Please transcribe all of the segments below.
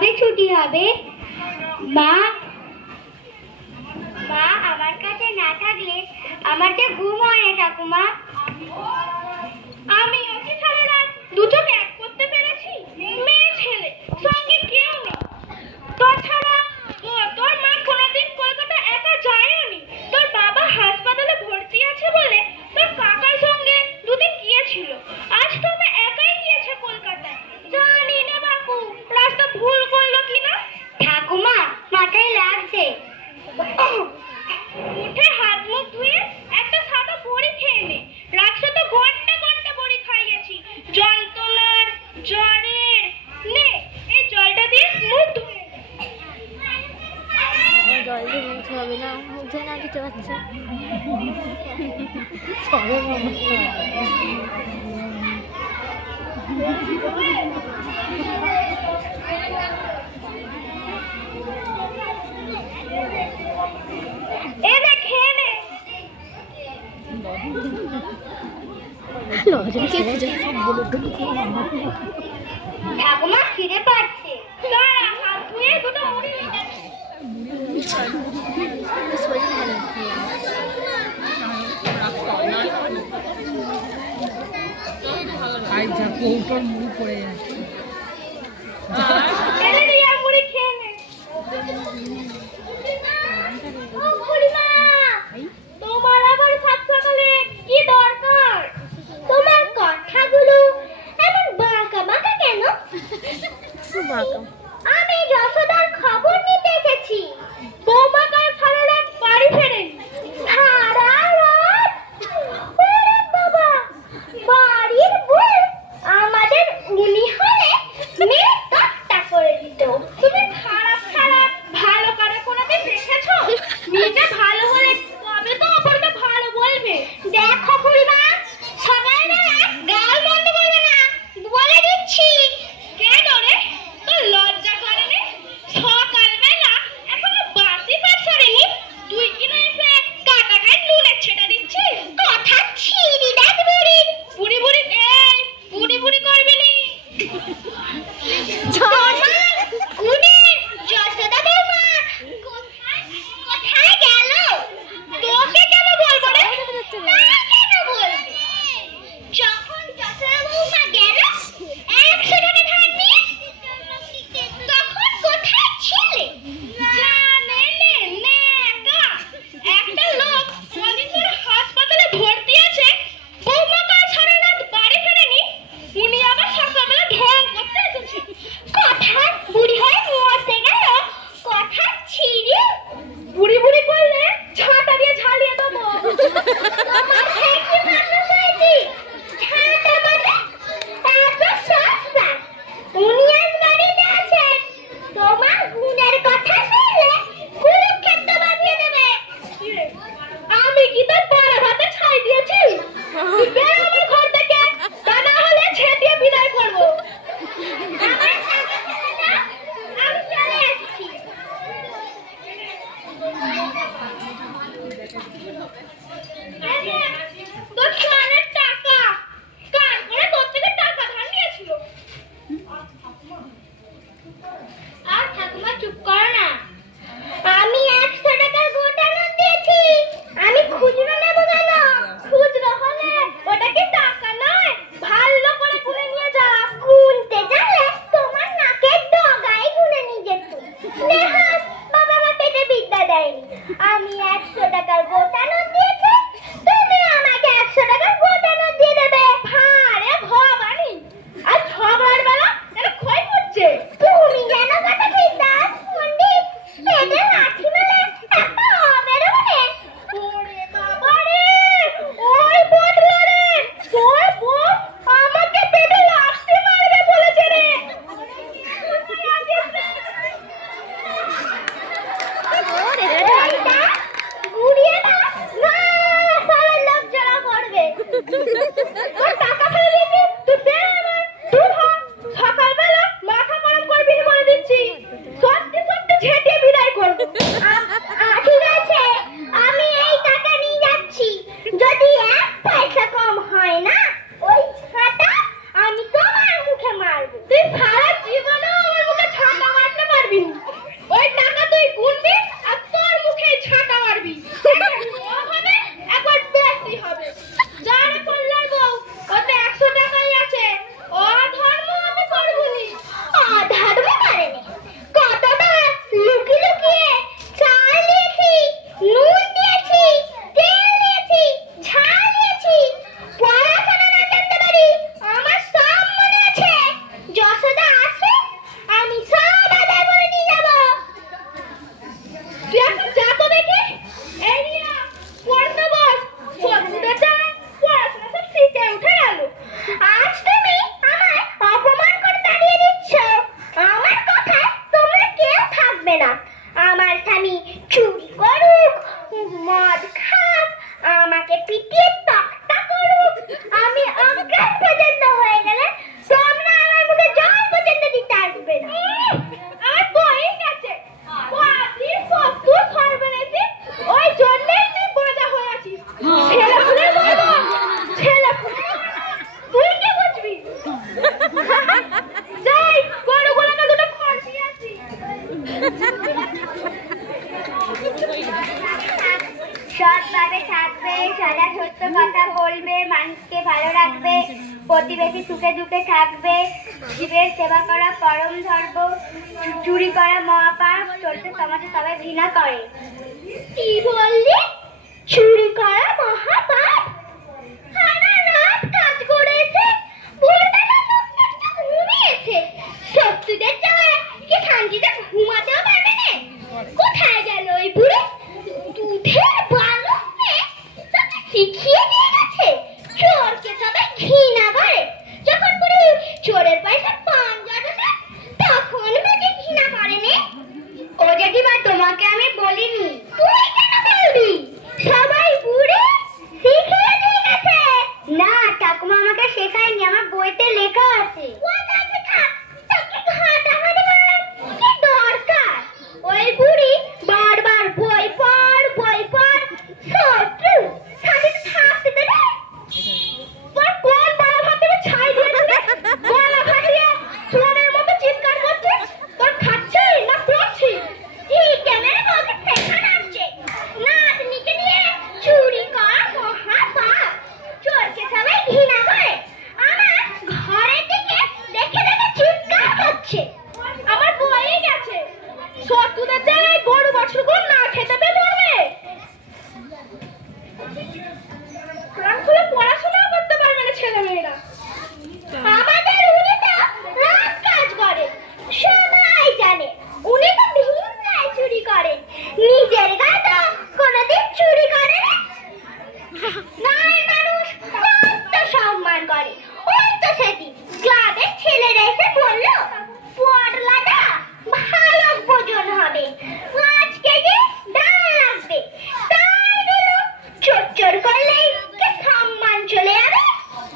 কবে ছুটি হবে? মা মা আমার কাছে না থাকলে আমার যে ঘুম হয় না ঠাকুমা। আমি ওকে সারা রাত দুটোকে এক করতে পেরেছি? মেয়ে ছেলে সঙ্গে কেউ নেই। তাছাড়া তোর মা কোনোদিন কলকাতা একা যায়নি। তোর বাবা হাসপাতালে ভর্তি আছে বলে তোর কাকার সঙ্গে দুদিন গিয়েছিল। আজ তবে একাই গিয়েছে কলকাতায়। জানি না বাপু রাস্তা ভুল করলো কিনা। ঠাকুমা মাথায় লাগছে। উঠে হাত মুখ ধুয়ে একটা সাদা বড়ি খেয়ে নে। রাত্রে তো ঘন্টা ঘন্টা বড়ি খাইয়েছি যন্ত্রণার জ্বরের। নে এই জলটা দিয়ে মুখ ধুয়ে জল দিয়ে মুখ ধোয়াবে না, মুখ ধোয় না কিছু বাচ্চা ঠাকুমা খিদে পাচ্ছে। হাত ধুয়ে দুটো মুড়ি কৌটোর মুড়ি পড়ে যাচ্ছে। মুড়ি খেয়ে নে। তোমার আবার সাত সকালে কি দরকার? তোমার কথাগুলো এমন বাঁকা বাঁকা কেন? আমি যশোদার খবর নিতে এসেছি। বৌমা কাল সারা রাত বাড়ি ফেরেনি। সারা রাত? ওরে বাবা, বাড়ির বউ আমাদের উনি হলে মেয়ে কাটটা করে দিত। তুমি খারাপ খারাপ ভালো করে কোনোদিন দেখেছো? মেয়েটা ভালো হলে তবে তো অপরটা ভালো বলবে। দেখো খুড়িমা, সকালবেলা গাল বন্ধ করবে না বলে দিচ্ছি। কেন রে? তোর লজ্জা রাখবে, প্রতিবেশী সুখে দুঃখে থাকবে, জীবের সেবা করা পরম ধর্ম, চুরি করা মহাপাপ, চলতে সমাজে সবাই ঘৃণা করে। কি বললি? চুরি করা মহাপাপ? সারা রাত কাজ করেছে, ভোরবেলা লোকটা একটু ঘুমিয়েছে। শত্রুদের চায় কি শান্তিতে ঘুমাতেও পারবে না? কোথায় গেল ওই বুড়ি? দুধের বালক মেয়ে তাকে শিখিয়ে দিয়ে গেছে চোরকে সবাই ঘৃণা করে। যখন বুড়ি চোরের পয়সা পান জড়াতে তখন মেয়েকে ঘৃণা করে না। ও জেঠিমা, তোমাকে আমি বলিনি। তুই কেন বলবি? সবাই বুড়ি শিখিয়ে দিয়ে গেছে। না, ঠাকুমা আমাকে শেখায়নি, আমার বইতে লেখা আছে। কোথায় শেখা? তাকে ঘাটাঘাটি করার কি দরকার? ওই বুড়ি বারবার বই পড় শত্রু শান্তিতে থাকতে দেবে? তোর কোন বালা ভাত থেকে ছাই দিয়েছিস? গলা ফাটিয়ে সোনের মতো চিৎকার করছিস? তোর খাচ্ছে না পড়ছি? ঠিক ক্যামেরা বলতে শেখানো আসছে। নাতনিকে নিয়ে চুরি করা মহাপাপ, চোরকে সবাই ঘৃণা করে। আমার ঘরের দিকে দেখে দেখে চিৎকার করছে। আমার বয়ে গেছে, শত্রুদের জায়গায় গরু বাছুরগুলো না খেতে পেয়ে মরবে। প্রাণ খুলে পড়াশোনাও করতে পারবে না ছেলেমেয়েরা। আমাদের উনি তো রাত কাজ করে, সবাই জানে। উনি তো ভিন্নায় চুরি করেন, নিজের গায়ে তো কোনোদিন চুরি করে না। গায়ের মানুষ কত সম্মান করে। ওই তো সেদিন ক্লাবের ছেলেরা এসে বললো পটলাটা ভালো ভোজন হবে, 5 কেজি ডাল লাগবে। তাই দিল। চোর করলেই কি সম্মান চলে যাবে?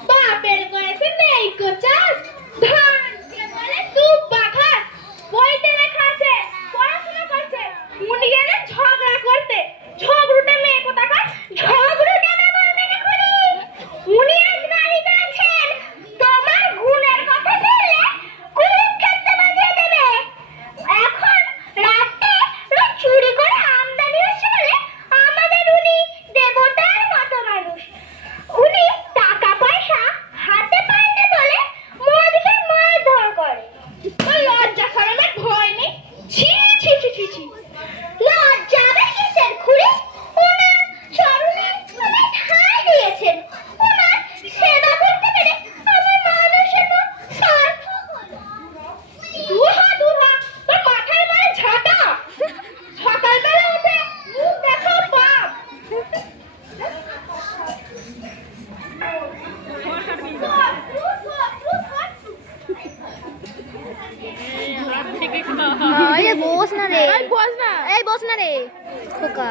বাপের বয়সে নেই কোচাস, ধানকে বলে দুব্বা খাস। বইতে লেখা আছে পড়াশোনা করছে, উনি গেলে ঝগড়া করতে। ঝগড়ুটে মেয়ে কোথাকার, ঝগড়ুটে ব্যাপার মেনে করি। উনি আজ বাড়িতে আছেন, তোমার গুণের কথা শুনলে কুরুক্ষেত্র বাজিয়ে দেবে। এখন রাতে চুরি করে আমদানি হচ্ছে বলে আমাদের উনি দেবতার মতো মানুষ। উনি টাকা পয়সা হাতে পায় না বলে মদকে মারধর করে। ওই লজ্জা শরমের ভয় নেই? ছি ছি ছি ছি ছি। লজ্জা আবার কিসের খুঁড়ি? ওনার চরণে সবাই ঠাঁই দিয়েছেন। ওনার সেবা করতে পেরে আমার মানুষের মন সার্থক হলো। দুহা তোর মাথায় মারে ঝাঁটা। সকালবেলা উঠে মুখ দেখাও পাপ। এই বস না রে, এই বস না রে খোকা।